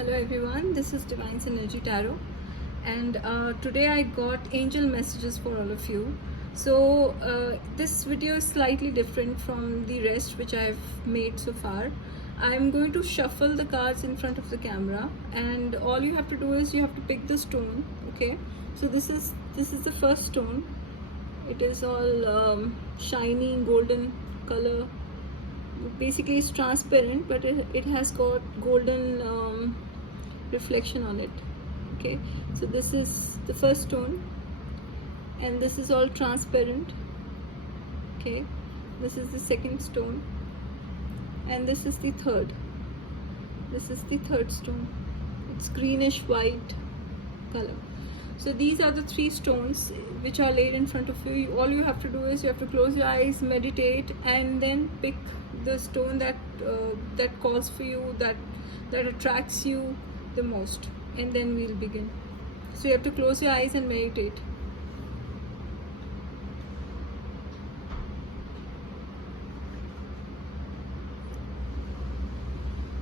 Hello everyone, this is Divine Synergy Tarot, and today I got angel messages for all of you. So this video is slightly different from the rest which I have made so far. I'm going to shuffle the cards in front of the camera, and all you have to do is you have to pick the stone. Okay, so this is the first stone. It is all shiny golden color. Basically it's transparent, but it has got golden reflection on it. Okay, so this is the first stone, and this is all transparent. Okay, this is the second stone, and this is the third stone. It's greenish white color. So these are the three stones which are laid in front of you. All you have to do is you have to close your eyes, meditate, and then pick the stone that calls for you, that attracts you the most, and then we'll begin. So you have to close your eyes and meditate.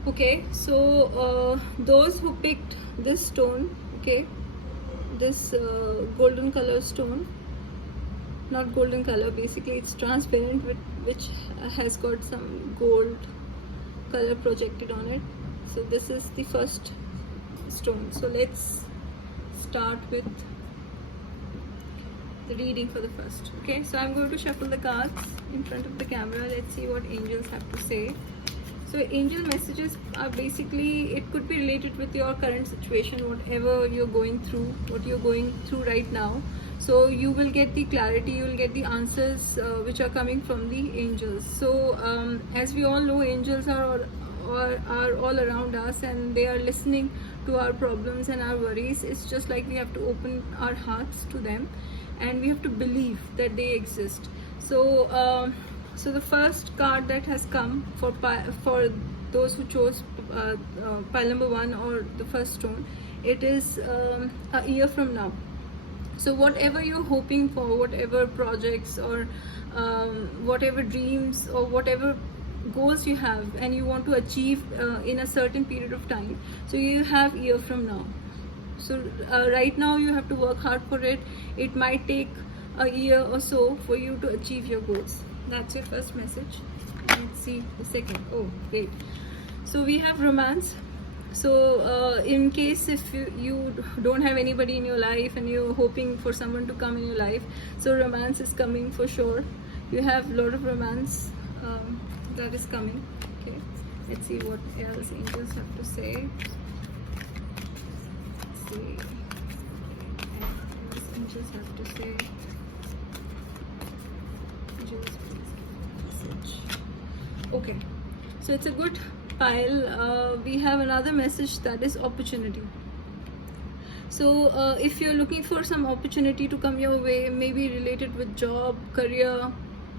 Okay, so those who picked this stone, okay, this golden color stone, not golden color, basically it's transparent, which has got some gold color projected on it. So this is the first stone. So let's start with the reading for the first. Okay, so I'm going to shuffle the cards in front of the camera. Let's see what angels have to say. So angel messages are basically, it could be related with your current situation, whatever you're going through, what you're going through right now. So you will get the clarity, you will get the answers which are coming from the angels. So as we all know, angels are all around us, and they are listening to our problems and our worries. It's just like we have to open our hearts to them, and we have to believe that they exist. So so the first card that has come for those who chose pile number 1 or the first stone, it is a year from now. So whatever you're hoping for, whatever projects or whatever dreams or whatever goals you have and you want to achieve in a certain period of time, so you have a year from now. So right now you have to work hard for it. It might take a year or so for you to achieve your goals. That's your first message. Let's see the second. Oh, great. So we have romance. So in case if you don't have anybody in your life and you're hoping for someone to come in your life, so romance is coming for sure. You have a lot of romance that is coming. Okay, let's see what else angels have to say. Let's see what angels have to say. Okay, so it's a good pile. We have another message, that is opportunity. So if you're looking for some opportunity to come your way, maybe related with job, career,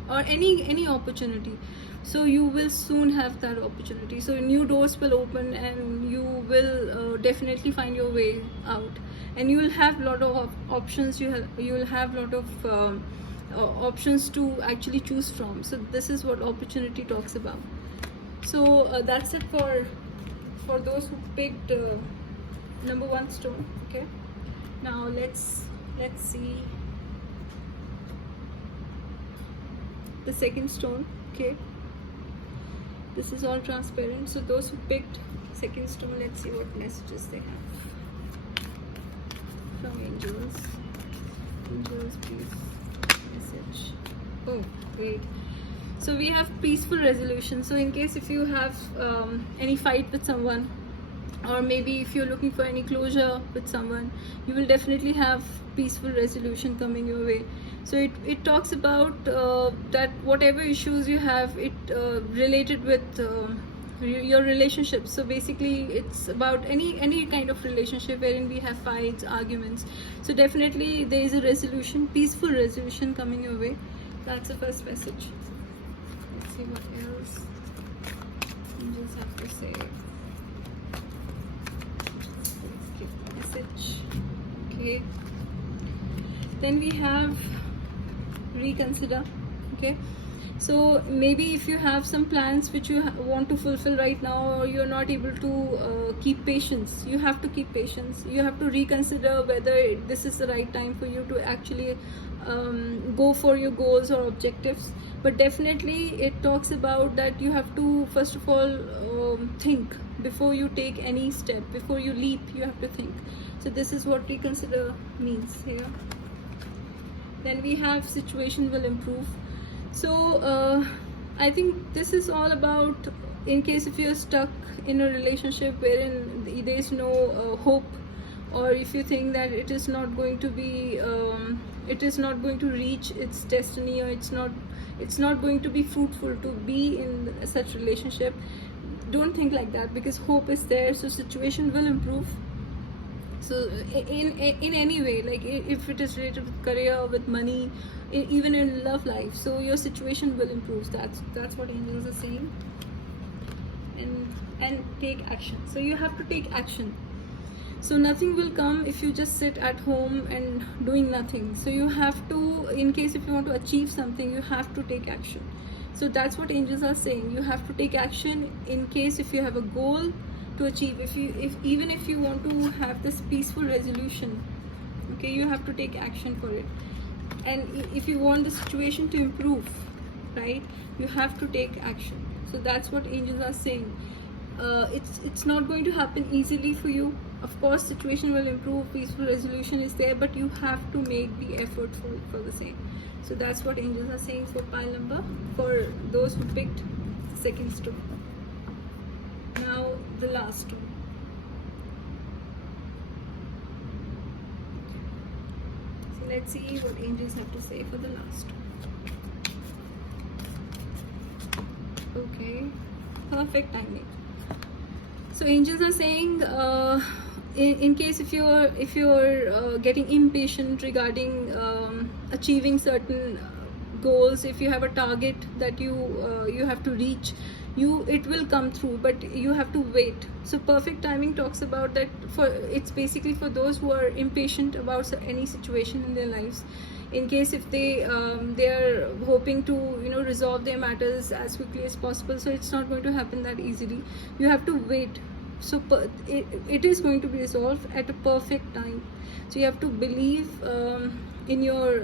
or any opportunity, so you will soon have that opportunity. So new doors will open, and you will definitely find your way out, and you will have a lot of options. You will have a lot of options to actually choose from. So this is what opportunity talks about. So that's it for those who picked number 1 stone. Okay, now let's see the second stone. Okay, this is all transparent. So those who picked second stone, let's see what messages they have from angels. Angels, please. Message. Oh, great. So we have peaceful resolution. So in case if you have any fight with someone, or maybe if you're looking for any closure with someone, you will definitely have peaceful resolution coming your way. So it talks about that whatever issues you have, it related with your relationships. So basically it's about any kind of relationship wherein we have fights, arguments. So definitely there is a resolution, peaceful resolution coming your way. That's the first message. Let's see what else angels have to say. Let's give a message. Okay, then we have reconsider. Okay, So maybe if you have some plans which you want to fulfill right now, or you're not able to keep patience, you have to keep patience. You have to reconsider whether this is the right time for you to actually go for your goals or objectives. But definitely it talks about that you have to first of all think before you take any step. Before you leap, you have to think. So this is what reconsider means here. Then we have situation will improve. So I think this is all about, in case if you're stuck in a relationship wherein there is no hope, or if you think that it is not going to be it is not going to reach its destiny, or it's not going to be fruitful to be in such relationship, don't think like that, because hope is there. So situation will improve. So in any way, like if it is related with career, with money, even in love life, so your situation will improve. That's what angels are saying. And take action. So you have to take action. So nothing will come if you just sit at home and doing nothing. So you have to, in case if you want to achieve something, you have to take action. So that's what angels are saying. You have to take action in case if you have a goal to achieve. Even if you want to have this peaceful resolution, okay, you have to take action for it. And if you want the situation to improve, right, you have to take action. So that's what angels are saying. It's not going to happen easily for you. Of course situation will improve, peaceful resolution is there, but you have to make the effort for the same. So that's what angels are saying for pile number, for those who picked the second stone. Now the last stone. So let's see what angels have to say for the last one. Okay, perfect timing. So angels are saying in case if you're getting impatient regarding achieving certain goals, if you have a target that you have to reach, it will come through, but you have to wait. So perfect timing talks about that, it's basically for those who are impatient about any situation in their lives. In case if they are hoping to resolve their matters as quickly as possible, so it's not going to happen that easily. You have to wait. So it is going to be resolved at a perfect time. So you have to believe in your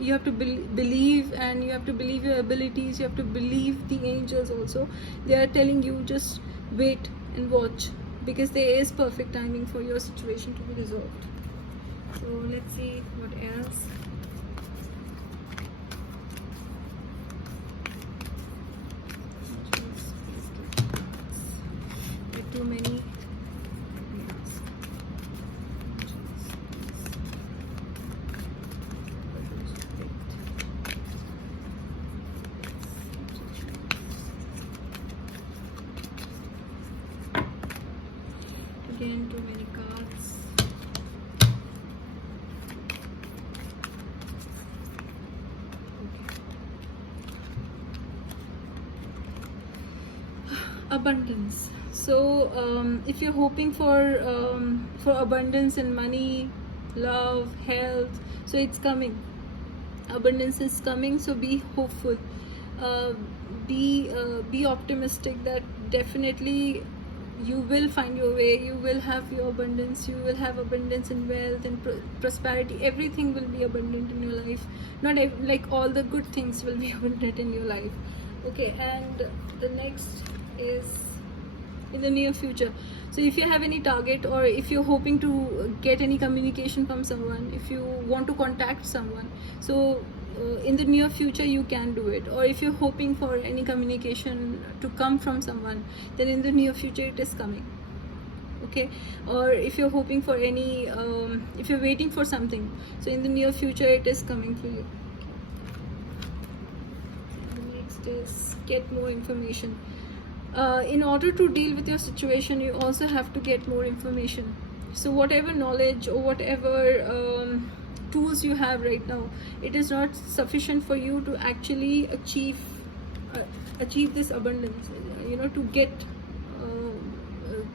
you have to believe, and you have to believe your abilities. You have to believe the angels also. They are telling you just wait and watch, because there is perfect timing for your situation to be resolved. So let's see what else. Too many. Again, too many cards. Abundance. So if you're hoping for abundance in money, love, health, so it's coming. Abundance is coming. So be hopeful. Be optimistic that definitely you will find your way. You will have your abundance. You will have abundance in wealth and prosperity. Everything will be abundant in your life. Not like all the good things will be abundant in your life. Okay, and the next is in the near future. So if you have any target, or if you're hoping to get any communication from someone, if you want to contact someone, so in the near future you can do it. Or if you're hoping for any communication to come from someone, then in the near future it is coming. Okay, or if you're hoping for any if you're waiting for something, so in the near future it is coming for you. The next is get more information. In order to deal with your situation, you also have to get more information. So whatever knowledge or whatever tools you have right now, it is not sufficient for you to actually achieve this abundance, to get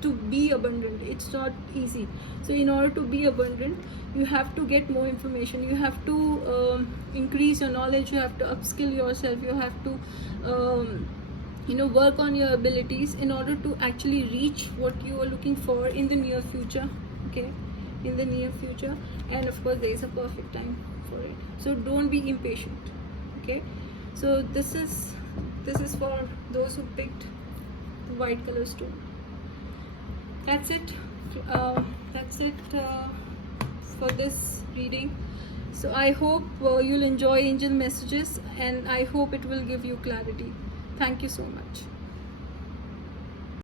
to be abundant. It's not easy. So in order to be abundant, you have to get more information, you have to increase your knowledge, you have to upskill yourself, you have to work on your abilities in order to actually reach what you are looking for in the near future. Okay, in the near future. And of course there is a perfect time for it, so don't be impatient. Okay, so this is for those who picked the white color stone. That's it. For this reading. So I hope you'll enjoy angel messages, and I hope it will give you clarity. Thank you so much.